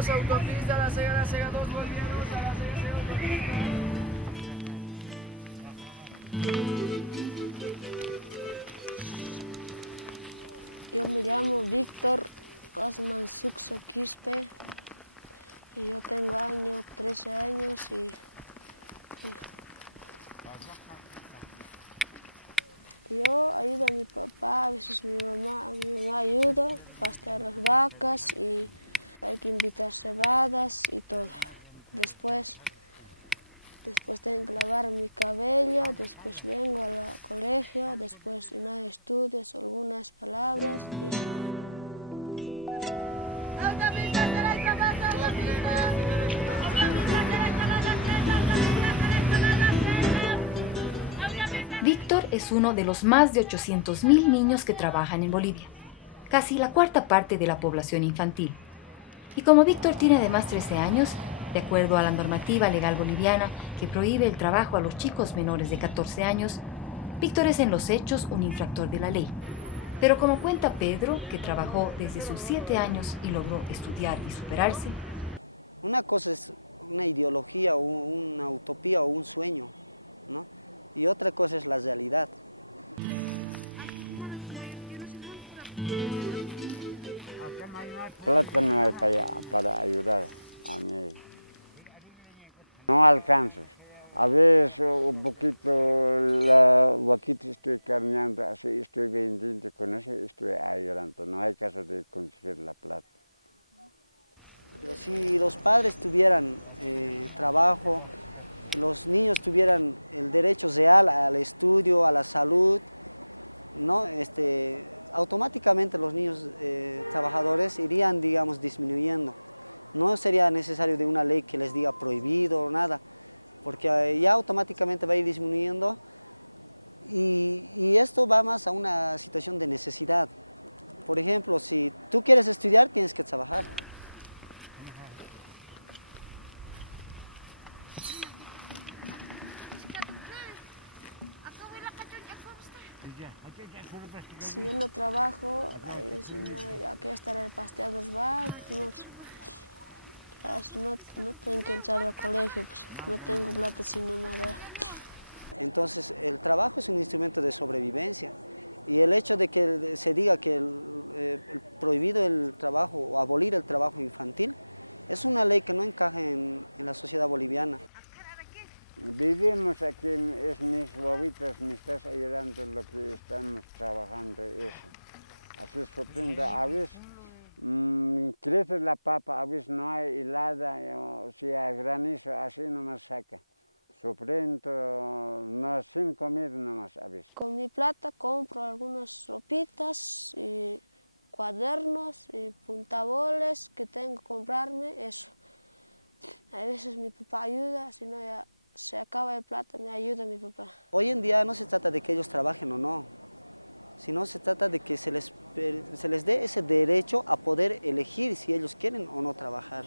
bolivianos, autopista, la Sega 2 bolivianos, a la Sega 0 bolivianos. Yo me llamo Víctor Osman Suxo Quispe y yo tengo 13 años y yo ayudo a mi papá, a veces mi mamá ayuda a pastar las vacas y hay que invitar cebadas y todo. Después tengo que lavar mi cabello, después vengo al colegio, después en hay estudios, algunas palabras. Víctor es uno de los más de 800.000 niños que trabajan en Bolivia, casi la cuarta parte de la población infantil. Y como Víctor tiene además 13 años, de acuerdo a la normativa legal boliviana que prohíbe el trabajo a los chicos menores de 14 años, Víctor es en los hechos un infractor de la ley. Pero como cuenta Pedro, que trabajó desde sus 7 años y logró estudiar y superarse, una cosa es una ideología, una utopía o un sueño, ¿no? Y otra cosa es la realidad. Plata no hay para ayudar a mí. No alcanzo. A veces un poquito la vaquita estoy carneando, así estoy vendiendo, con eso estoy ayudando. No hay caso de conseguir la plata. Pero si los padres tuvieran trabajo, los niños tuvieran el derecho real al estudio, a la salud, ¿no? Automáticamente los niños trabajadores irían, digamos, disminuyendo. No sería necesario de una ley que les diga prohibido o nada, porque ya automáticamente va a ir disminuyendo y esto va más a una situación de necesidad. Por ejemplo, si tú quieres estudiar, tienes que trabajar. Si yo no trabajo, aquí estar el pasteados vacos, no tengo que entrar al colegio, pues no tengo plata sino nada. Entonces el trabajo es un instrumento de sobrevivencia y el hecho de que se diga que prohibido el trabajo o abolir el trabajo infantil es una ley que no encaja en la sociedad boliviana. Vivimos aquí, es mis bobitas, me estás ayudando lo que estamos trabajando. Así sorprende, a veces crece la papa, a veces no hay helada, o si hay granizo, así nomás saca. Sorprendo, no, sin comer nomás a veces. Con mi plata compro algunas ropitas y cuadernos y puntaboles que tengo que comprarme, eso. A veces mi papá ayuda, si no ya se acaba el plata, me ayuda mi papá. Hoy en día no se trata de que ellos trabajen o no, sino se trata de que se les dé ese derecho a poder elegir si ellos quieren o no trabajar.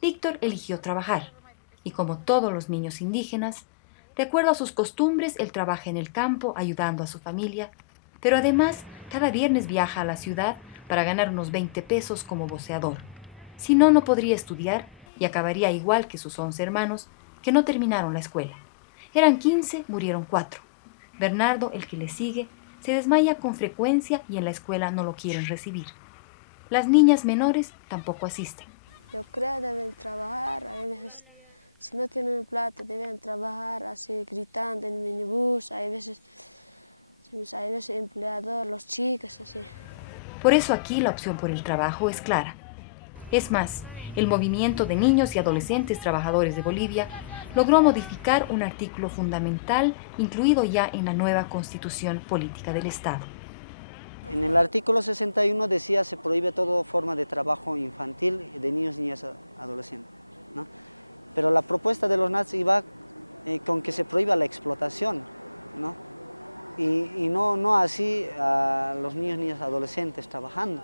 Víctor eligió trabajar, y como todos los niños indígenas, de acuerdo a sus costumbres, él trabaja en el campo ayudando a su familia, pero además cada viernes viaja a la ciudad para ganar unos 20 pesos como voceador. Si no, no podría estudiar y acabaría igual que sus 11 hermanos, que no terminaron la escuela. Eran 15, murieron 4. Bernardo, el que le sigue, se desmaya con frecuencia y en la escuela no lo quieren recibir. Las niñas menores tampoco asisten. Yo creo que deben trabajar, hay veces, si no tienen plata, deben trabajar así gritando en minibús, hay veces empleador, los chicos, así. Por eso aquí la opción por el trabajo es clara. Es más, el movimiento de niños y adolescentes trabajadores de Bolivia logró modificar un artículo fundamental incluido ya en la nueva Constitución Política del Estado. En el artículo 61 decía se prohíbe toda forma de trabajo infantil de niños, niñas, adolescentes, ¿no? Pero la propuesta de los nazis iba con que se prohíba la explotación, ¿no? Y no así a los niños, niñas, adolescentes trabajando.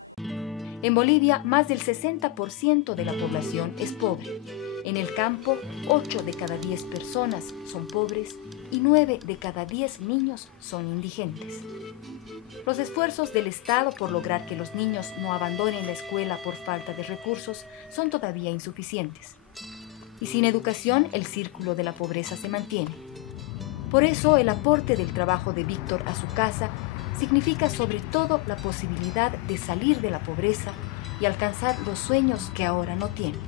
En Bolivia, más del 60% de la población es pobre. En el campo, 8 de cada 10 personas son pobres y 9 de cada 10 niños son indigentes. Los esfuerzos del Estado por lograr que los niños no abandonen la escuela por falta de recursos son todavía insuficientes. Y sin educación, el círculo de la pobreza se mantiene. Por eso, el aporte del trabajo de Víctor a su casa significa sobre todo la posibilidad de salir de la pobreza y alcanzar los sueños que ahora no tiene.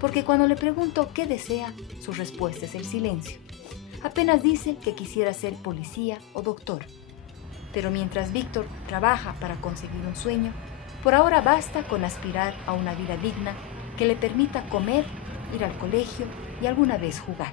Porque cuando le pregunto qué desea, su respuesta es el silencio. Apenas dice que quisiera ser policía o doctor. Pero mientras Víctor trabaja para conseguir un sueño, por ahora basta con aspirar a una vida digna que le permita comer, ir al colegio y alguna vez jugar.